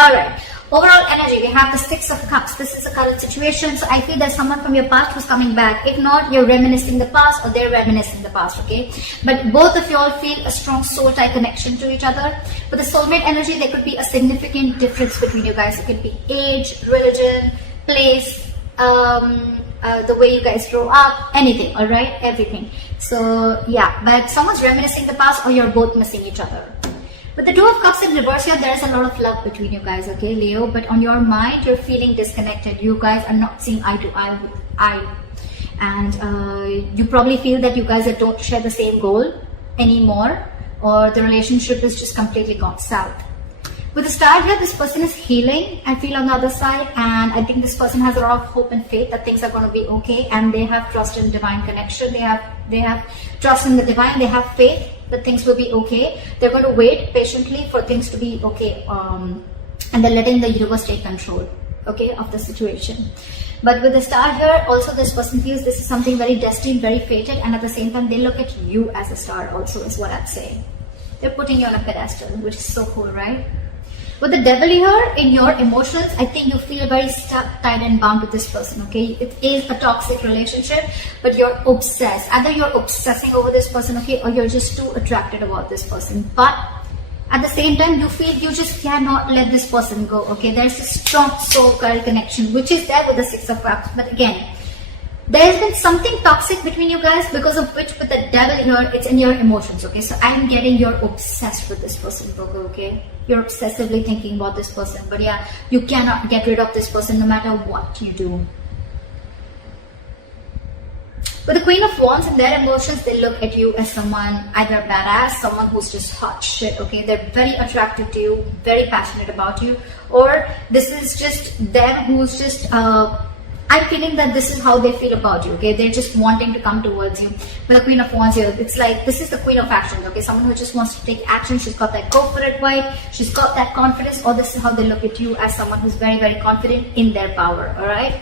Alright, overall energy, we have the Six of Cups. This is a current situation, so I feel there's someone from your past who's coming back. If not, you're reminiscing the past or they're reminiscing the past, okay? But both of you all feel a strong soul tie connection to each other. With the soulmate energy, there could be a significant difference between you guys. It could be age, religion, place, the way you guys grow up, anything, alright? Everything. So yeah, but someone's reminiscing the past or you're both missing each other. With the Two of Cups in reverse here, there is a lot of love between you guys, okay, Leo? But on your mind, you're feeling disconnected. You guys are not seeing eye to eye. And you probably feel that you guys don't share the same goal anymore, or the relationship is just completely gone south. With the Star here, this person is healing, I feel, on the other side, and I think this person has a lot of hope and faith that things are going to be okay, and they have trust in divine connection. They have trust in the divine. They have faith that things will be okay. They're going to wait patiently for things to be okay, and they're letting the universe take control, okay, of the situation. But with the Star here, also this person feels this is something very destined, very fated, and at the same time they look at you as a star also, is what I'm saying. They're putting you on a pedestal, which is so cool, right? With the Devil here, in your emotions, I think you feel very stuck, tied and bound to this person, okay? It is a toxic relationship, but you're obsessed. Either you're obsessing over this person, okay, or you're just too attracted about this person. But at the same time, you feel you just cannot let this person go, okay? There's a strong soul-girl connection, which is there with the Six of Cups. But again, there's been something toxic between you guys, because of which with the Devil here, it's in your emotions, okay? So I'm getting you're obsessed with this person, Virgo, okay? You're obsessively thinking about this person. But yeah, you cannot get rid of this person no matter what you do. With the Queen of Wands and their emotions, they look at you as someone, either a badass, someone who's just hot shit, okay? They're very attracted to you, very passionate about you. Or this is just them who's just... I'm feeling that this is how they feel about you, okay? They're just wanting to come towards you. With the Queen of Wands here, it's like, this is the Queen of Action, okay? Someone who just wants to take action. She's got that go for it vibe. She's got that confidence. Or this is how they look at you, as someone who's very, very confident in their power, all right?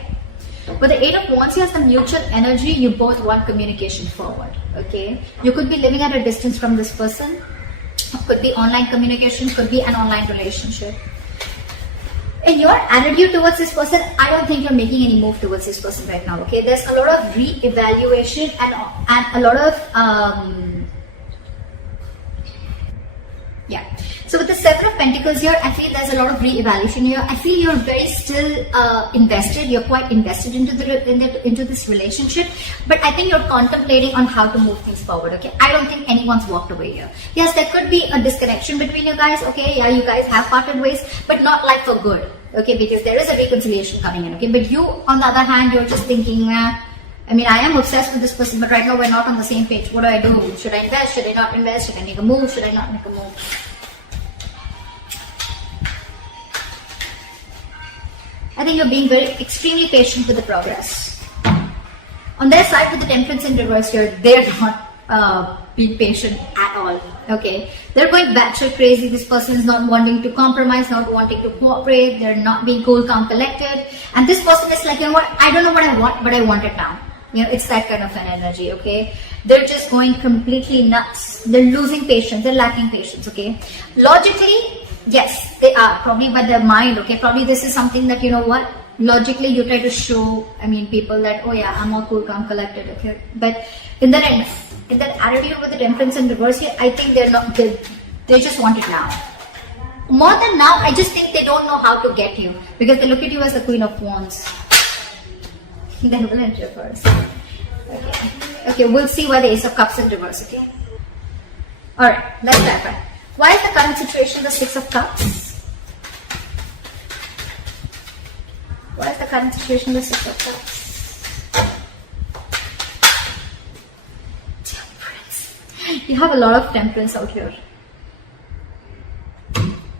With the Eight of Wands here, the mutual energy, you both want communication forward, okay? You could be living at a distance from this person. Could be online communication, could be an online relationship. In your attitude towards this person, I don't think you're making any move towards this person right now, okay? There's a lot of re-evaluation and a lot of, yeah. So with the Seven of Pentacles here, I feel there's a lot of re-evaluation here. I feel you're very still invested. You're quite invested into this relationship. But I think you're contemplating on how to move things forward, okay? I don't think anyone's walked away here. Yes, there could be a disconnection between you guys, okay? Yeah, you guys have parted ways, but not like for good, okay? Because there is a reconciliation coming in, okay? But you, on the other hand, you're just thinking, I mean, I am obsessed with this person, but right now we're not on the same page. What do I do? Should I invest? Should I not invest? Should I make a move? Should I not make a move? I think you're being very extremely patient with the progress. On their side, with the Temperance in reverse here, they're not being patient at all, okay? They're going batshit crazy. This person is not wanting to compromise, not wanting to cooperate. They're not being cool, calm, collected. And this person is like, you know what? I don't know what I want, but I want it now. You know, it's that kind of an energy, okay? They're just going completely nuts. They're losing patience. They're lacking patience, okay? Logically, yes, they are. Probably by their mind, okay? Probably this is something that, you know what? Logically, you try to show, I mean, people that, oh yeah, I'm all cool, calm, collected, okay? But in the end, in that attitude with the Temperance in reverse here, I think they're not, they just want it now. More than now, I just think they don't know how to get you, because they look at you as the Queen of Wands. Then we'll enter reverse. Okay. Okay, we'll see why the Ace of Cups in reverse, okay? Alright, let's clarify. Why is the current situation the Six of Cups? Why is the current situation the Six of Cups? Temperance. You have a lot of temperance out here.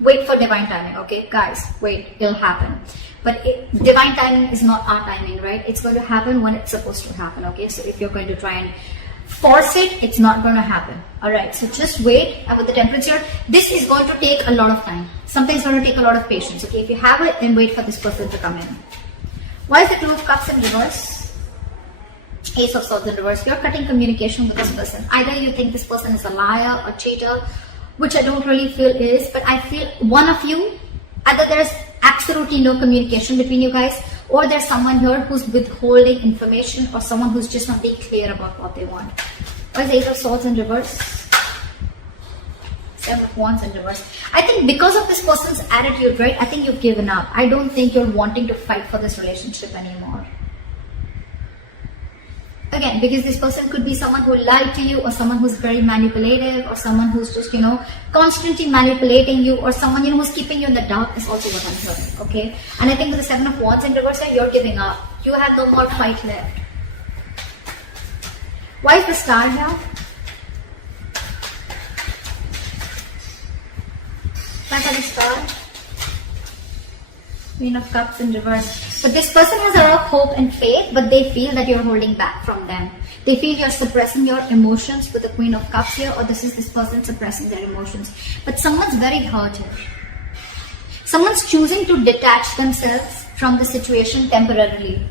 Wait for divine timing, okay? Guys, wait, it'll happen. But divine timing is not our timing, right? It's going to happen when it's supposed to happen, okay? So if you're going to try and force it, it's not going to happen. Alright, so just wait. And with the Temperance here, this is going to take a lot of time. Something's going to take a lot of patience, okay? If you have it, then wait for this person to come in. Why is the Two of Cups in reverse? Ace of Swords in reverse. You're cutting communication with this person. Either you think this person is a liar or cheater, which I don't really feel is, but I feel one of you Either there's absolutely no communication between you guys, or there's someone here who's withholding information, or someone who's just not being clear about what they want. What is the Ace of Swords in reverse? 7 of Wands in reverse. I think because of this person's attitude, right, I think you've given up. I don't think you're wanting to fight for this relationship anymore. Again, because this person could be someone who lied to you, or someone who's very manipulative, or someone who's just, constantly manipulating you, or someone, who's keeping you in the dark is also what I'm hearing, okay? And I think with the 7 of Wands in reverse, you're giving up. You have no more fight left. Why is the star here? Why for the star? Queen of Cups in reverse. But this person has a lot of hope and faith, but they feel that you're holding back from them. They feel you're suppressing your emotions with the Queen of Cups here, or this is this person suppressing their emotions. But someone's very hurt here. Someone's choosing to detach themselves from the situation temporarily,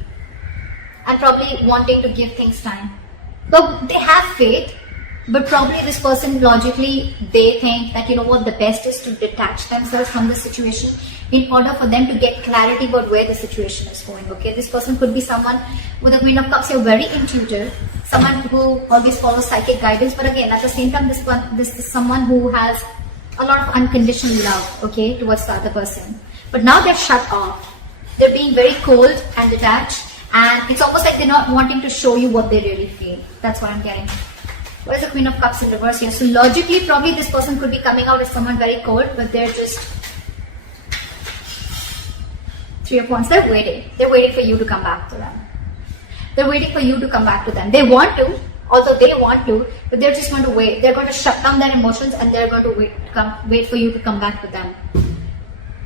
and probably wanting to give things time. But they have faith, but probably this person logically, they think that, the best is to detach themselves from the situation in order for them to get clarity about where the situation is going, okay? This person could be someone with the Queen of Cups, you're very intuitive, someone who always follows psychic guidance, but again, at the same time, this is someone who has a lot of unconditional love, okay, towards the other person. But now they're shut off. They're being very cold and detached, and it's almost like they're not wanting to show you what they really feel. That's what I'm getting. What is the Queen of Cups in reverse here? So logically, probably this person could be coming out as someone very cold, but they're just 3 of Wands. They're waiting. They're waiting for you to come back to them. They're waiting for you to come back to them. They want to, although they want to, but they're just going to wait. They're going to shut down their emotions, and they're going to wait for you to come back to them.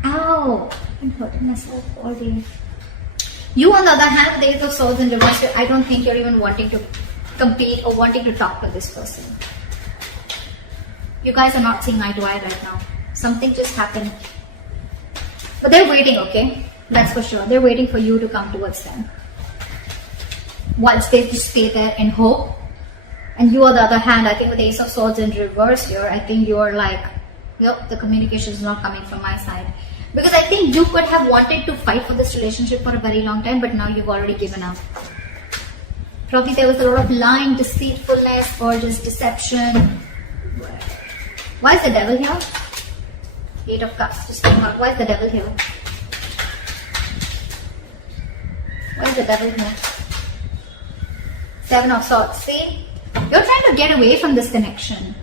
Ow! I'm hurting myself all day. You, on the other hand, with the Ace of Swords in reverse, I don't think you're even wanting to compete or wanting to talk to this person. You guys are not seeing eye to eye right now. Something just happened. But they're waiting, okay? That's for sure. They're waiting for you to come towards them. Once they just stay there in hope. And you, on the other hand, I think with the Ace of Swords in reverse here, I think you're like, the communication is not coming from my side. Because I think you could have wanted to fight for this relationship for a very long time, but now you've already given up. Probably there was a lot of lying, deceitfulness, or just deception. Why is the Devil here? 8 of Cups just came out. Why is the Devil here? Why is the Devil here? 7 of Swords. See? You're trying to get away from this connection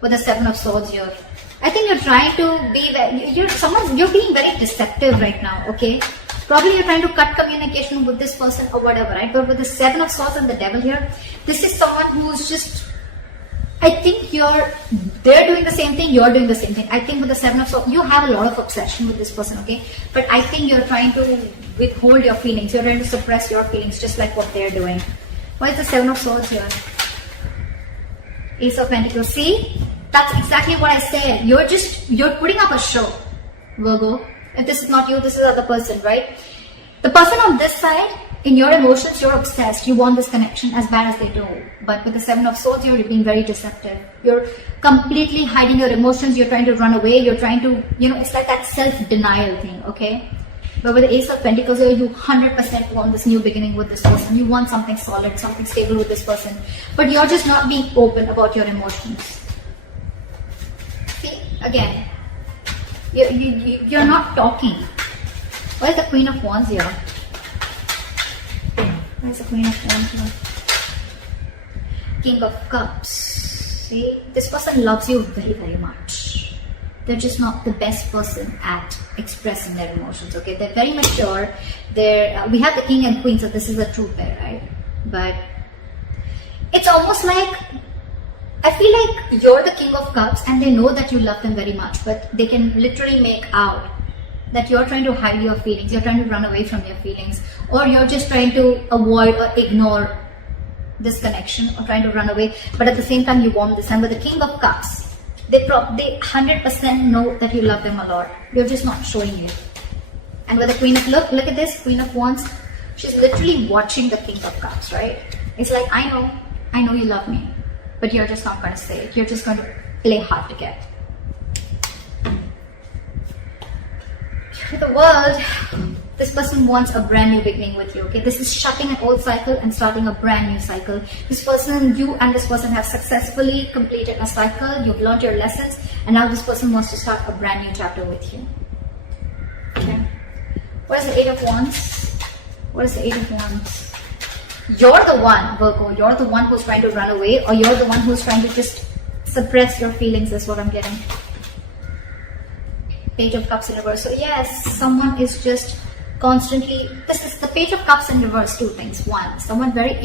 with the 7 of Swords here. I think you're trying to be, you're being very deceptive right now, okay? Probably you're trying to cut communication with this person or whatever, right? But with the 7 of Swords and the Devil here, this is someone who's just, I think they're doing the same thing, you're doing the same thing. I think with the 7 of Swords, you have a lot of obsession with this person, okay? But I think you're trying to withhold your feelings. You're trying to suppress your feelings, just like what they're doing. Why is the 7 of Swords here? Ace of Pentacles. See? That's exactly what I said. You're putting up a show, Virgo. If this is not you, this is the other person, right? The person on this side, in your emotions, you're obsessed. You want this connection as bad as they do. But with the 7 of Swords, you're being very deceptive. You're completely hiding your emotions. You're trying to run away. You're trying to, it's like that self-denial thing, okay? But with the Ace of Pentacles, you 100% want this new beginning with this person. You want something solid, something stable with this person. But you're just not being open about your emotions. See, again, you're not talking. Why is the Queen of Wands here? Why is the Queen of Wands here? King of Cups. See, this person loves you very, very much. They're just not the best person at expressing their emotions, okay? They're very mature. We have the King and Queen, so this is a true pair, right? But it's almost like, I feel like you're the King of Cups and they know that you love them very much, but they can literally make out that you're trying to hide your feelings, you're trying to run away from your feelings, or you're just trying to avoid or ignore this connection or trying to run away, but at the same time you want this. And with the King of Cups, they 100% know that you love them a lot. You're just not showing it. And with the Queen of, look at this, Queen of Wands, she's literally watching the King of Cups, right? It's like, I know you love me, but you're just not going to say it. You're just going to play hard to get. The world, this person wants a brand new beginning with you, okay? This is shutting an old cycle and starting a brand new cycle. This person, you and this person have successfully completed a cycle. You've learned your lessons, and now this person wants to start a brand new chapter with you. Okay. What is the Eight of Wands? What is the Eight of Wands? You're the one, Virgo. You're the one who's trying to run away, or you're the one who's trying to just suppress your feelings, is what I'm getting. Page of Cups in reverse. So yes, someone is just constantly, this is the Page of Cups in reverse. Two things. One, someone very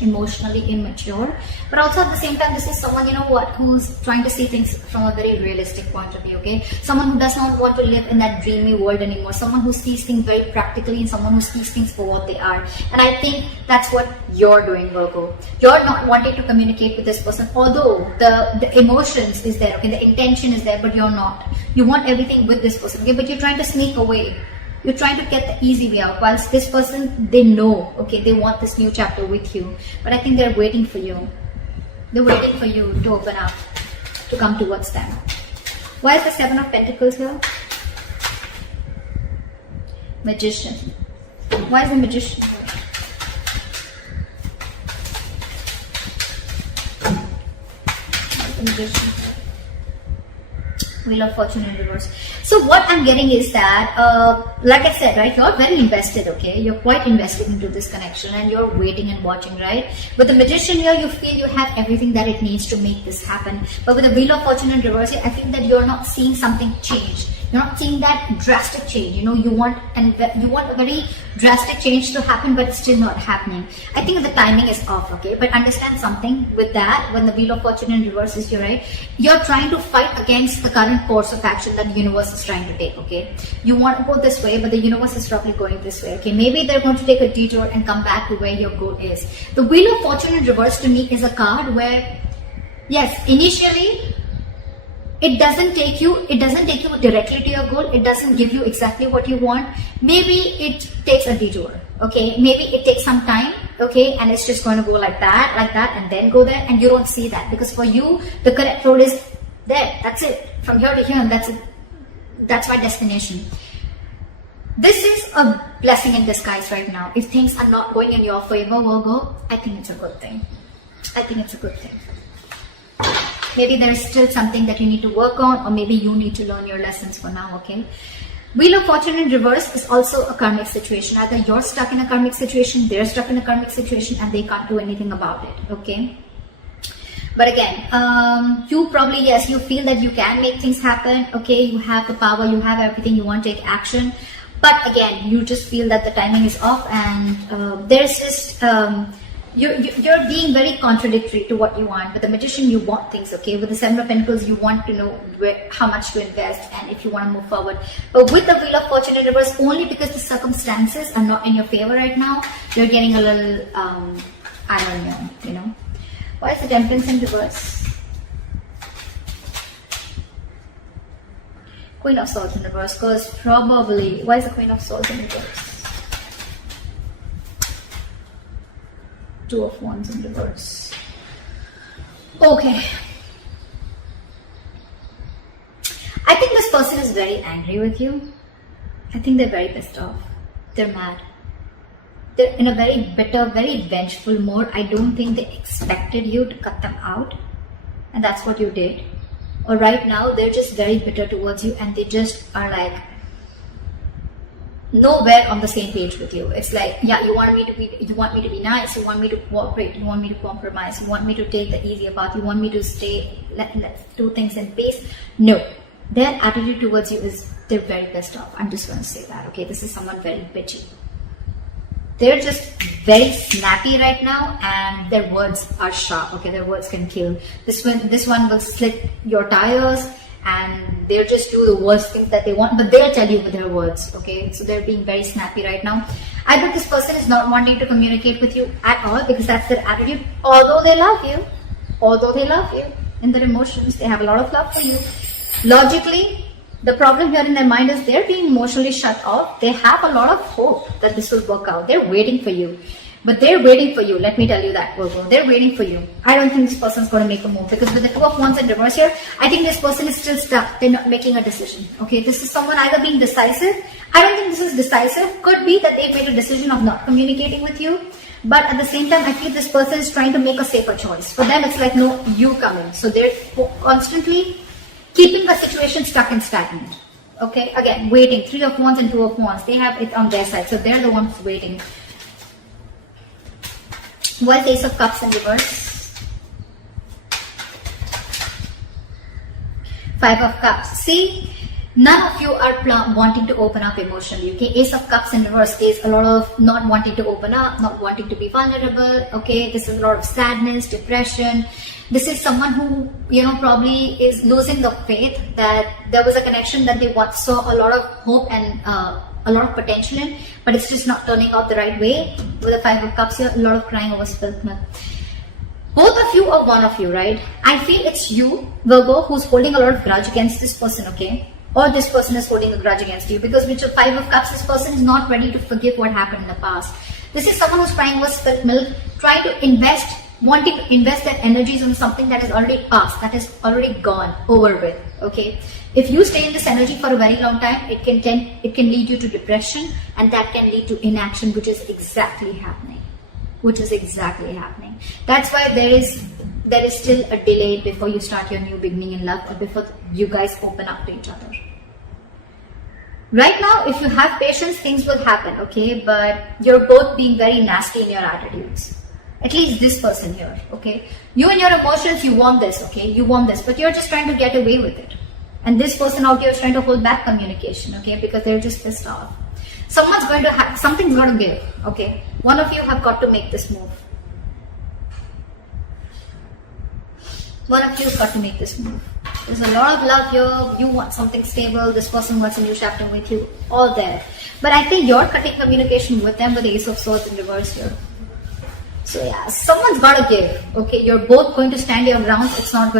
emotionally immature, but also at the same time, this is someone, you know what, who's trying to see things from a very realistic point of view, okay? Someone who does not want to live in that dreamy world anymore. Someone who sees things very practically, and someone who sees things for what they are. And I think that's what you're doing, Virgo. You're not wanting to communicate with this person, although the emotions is there, okay? The intention is there, but you're not. You want everything with this person, okay? But you're trying to sneak away. You're trying to get the easy way out, whilst this person, they know, okay, they want this new chapter with you. But I think they're waiting for you. They're waiting for you to open up, to come towards them. Why is the Seven of Pentacles here? Magician. Why is the Magician here? Why is the Magician? Wheel of Fortune in reverse. So what I'm getting is that, like I said, right, you're very invested, okay? You're quite invested into this connection, and you're waiting and watching, right? With the Magician here, you feel you have everything that it needs to make this happen. But with the Wheel of Fortune in reverse, I feel that you're not seeing something change. You're not seeing that drastic change. You know, you want a very drastic change to happen, but it's still not happening. I think the timing is off, okay? But understand something with that, when the Wheel of Fortune in reverse is here, right? You're trying to fight against the current course of action that the universe is trying to take, okay? You want to go this way, but the universe is probably going this way, okay? Maybe they're going to take a detour and come back to where your goal is. The Wheel of Fortune in reverse to me is a card where, yes, initially, it doesn't take you directly to your goal. It doesn't give you exactly what you want. Maybe it takes a detour, okay? Maybe it takes some time, okay? And it's just going to go like that, and then go there, and you don't see that, because for you, the correct road is there. That's it. From here to here, and that's it. That's my destination. This is a blessing in disguise right now. If things are not going in your favor, Virgo, I think it's a good thing. I think it's a good thing. Maybe there is still something that you need to work on, or maybe you need to learn your lessons for now, okay? Wheel of Fortune in reverse is also a karmic situation. Either you're stuck in a karmic situation, they're stuck in a karmic situation, and they can't do anything about it, okay? But again, you probably, yes, you feel that you can make things happen, okay? You have the power, you have everything, you want to take action. But again, you just feel that the timing is off, and there's just... You're being very contradictory to what you want. With the Magician, you want things, okay? With the Seven of Pentacles, you want to know how much to invest and if you want to move forward. But with the Wheel of Fortune in reverse, only because the circumstances are not in your favor right now, you're getting a little, I don't know, you know. Why is the Temperance in reverse? Queen of Swords in reverse, because probably, why is the Queen of Swords in reverse? Two of Wands in reverse. Okay. I think this person is very angry with you. I think they're very pissed off. They're mad. They're in a very bitter, very vengeful mode. I don't think they expected you to cut them out. And that's what you did. Or right now, they're just very bitter towards you, and they just are like, nowhere on the same page with you. It's like, yeah, you want me to be nice, you want me to cooperate, you want me to compromise, you want me to take the easier path, you want me to let's do things in peace. No, their attitude towards you is they're very pissed off. I'm just going to say that, okay? This is someone very bitchy. They're just very snappy right now, and their words are sharp, okay? Their words can kill. This one will slit your tires, and they'll just do the worst things that they want, but they'll tell you with their words, okay? So they're being very snappy right now. I bet this person is not wanting to communicate with you at all, because that's their attitude. Although they love you in their emotions, they have a lot of love for you. Logically, the problem here in their mind is they're being emotionally shut off. They have a lot of hope that this will work out. They're waiting for you. But they're waiting for you. Let me tell you that, Virgo. They're waiting for you. I don't think this person's going to make a move, because with the Two of Wands in reverse here, I think this person is still stuck. They're not making a decision. Okay, this is someone either being decisive. I don't think this is decisive. Could be that they made a decision of not communicating with you. But at the same time, I feel this person is trying to make a safer choice. For them, it's like, no, you come in. So they're constantly keeping the situation stuck and stagnant. Okay, again, waiting. Three of Wands and Two of Wands. They have it on their side. So they're the ones waiting. White Ace of Cups in reverse. Five of Cups. See, none of you are wanting to open up emotionally. Okay, Ace of Cups in reverse is a lot of not wanting to open up, not wanting to be vulnerable. Okay, this is a lot of sadness, depression. This is someone who, you know, probably is losing the faith that there was a connection that they once saw a lot of hope and a lot of potential in, but it's just not turning out the right way. With the Five of Cups here, a lot of crying over spilled milk. Both of you or one of you, right? I feel it's you, Virgo, who's holding a lot of grudge against this person, okay? Or this person is holding a grudge against you, because with the Five of Cups, this person is not ready to forgive what happened in the past. This is someone who's crying over spilled milk, trying to invest, wanting to invest their energies on something that is already past, that is already gone, over with, okay? If you stay in this energy for a very long time, it can lead you to depression, and that can lead to inaction, which is exactly happening. That's why there is still a delay before you start your new beginning in love, or before you guys open up to each other. Right now, if you have patience, things will happen, okay? But you're both being very nasty in your attitudes. At least this person here, okay? You and your emotions, you want this, okay? You want this, but you're just trying to get away with it. And this person out here is trying to hold back communication, okay? Because they're just pissed off. Someone's going to have, something's going to give, okay? One of you have got to make this move. One of you has got to make this move. There's a lot of love here. You want something stable. This person wants a new chapter with you. All there. But I think you're cutting communication with them with the Ace of Swords in reverse here. So yeah, someone's got to give, okay? You're both going to stand your ground. It's not going